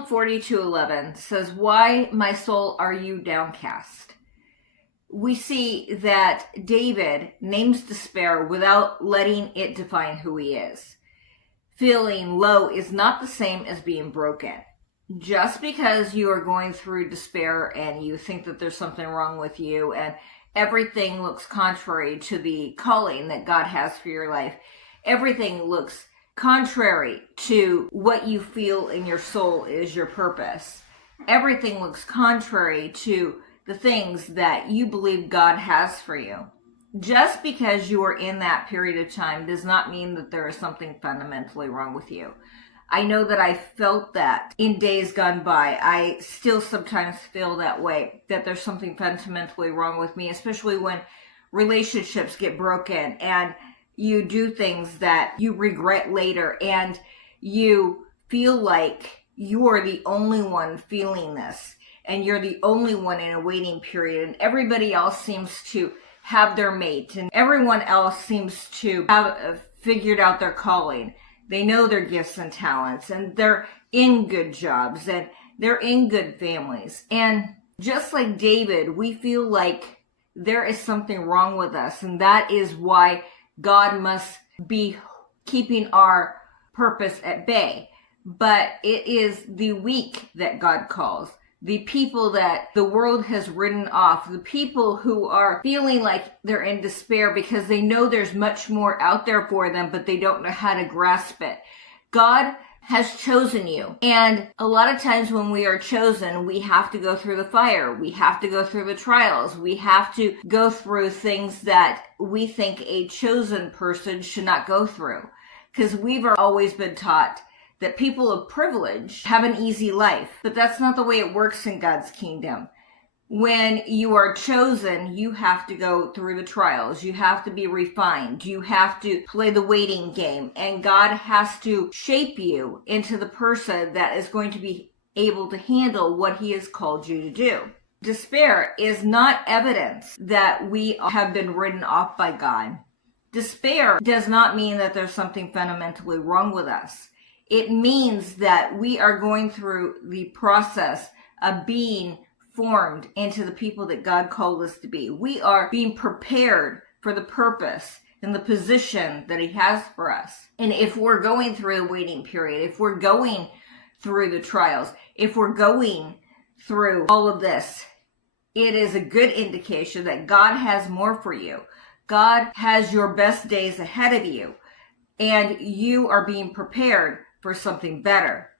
Psalm 42:11 says, "Why, my soul, are you downcast?" We see that David names despair without letting it define who he is. Feeling low is not the same as being broken. Just because you are going through despair and you think that there's something wrong with you and everything looks contrary to the calling that God has for your life, everything looks contrary to what you feel in your soul is your purpose. Everything looks contrary to the things that you believe God has for you. Just because you are in that period of time does not mean that there is something fundamentally wrong with you. I know that I felt that in days gone by. I still sometimes feel that way, that there's something fundamentally wrong with me, especially when relationships get broken and you do things that you regret later and you feel like you are the only one feeling this and you're the only one in a waiting period and everybody else seems to have their mate and everyone else seems to have figured out their calling. They know their gifts and talents and they're in good jobs and they're in good families. And just like David, we feel like there is something wrong with us, and that is why God must be keeping our purpose at bay. But it is the weak that God calls, the people that the world has written off, the people who are feeling like they're in despair because they know there's much more out there for them, but they don't know how to grasp it. God has chosen you. And a lot of times when we are chosen, we have to go through the fire. We have to go through the trials. We have to go through things that we think a chosen person should not go through. Because we've always been taught that people of privilege have an easy life, but that's not the way it works in God's kingdom. When you are chosen, you have to go through the trials. You have to be refined. You have to play the waiting game, and God has to shape you into the person that is going to be able to handle what he has called you to do. Despair is not evidence that we have been written off by God. Despair does not mean that there's something fundamentally wrong with us. It means that we are going through the process of being formed into the people that God called us to be. We are being prepared for the purpose and the position that he has for us. And if we're going through the waiting period, if we're going through the trials, if we're going through all of this, it is a good indication that God has more for you. God has your best days ahead of you, and you are being prepared for something better.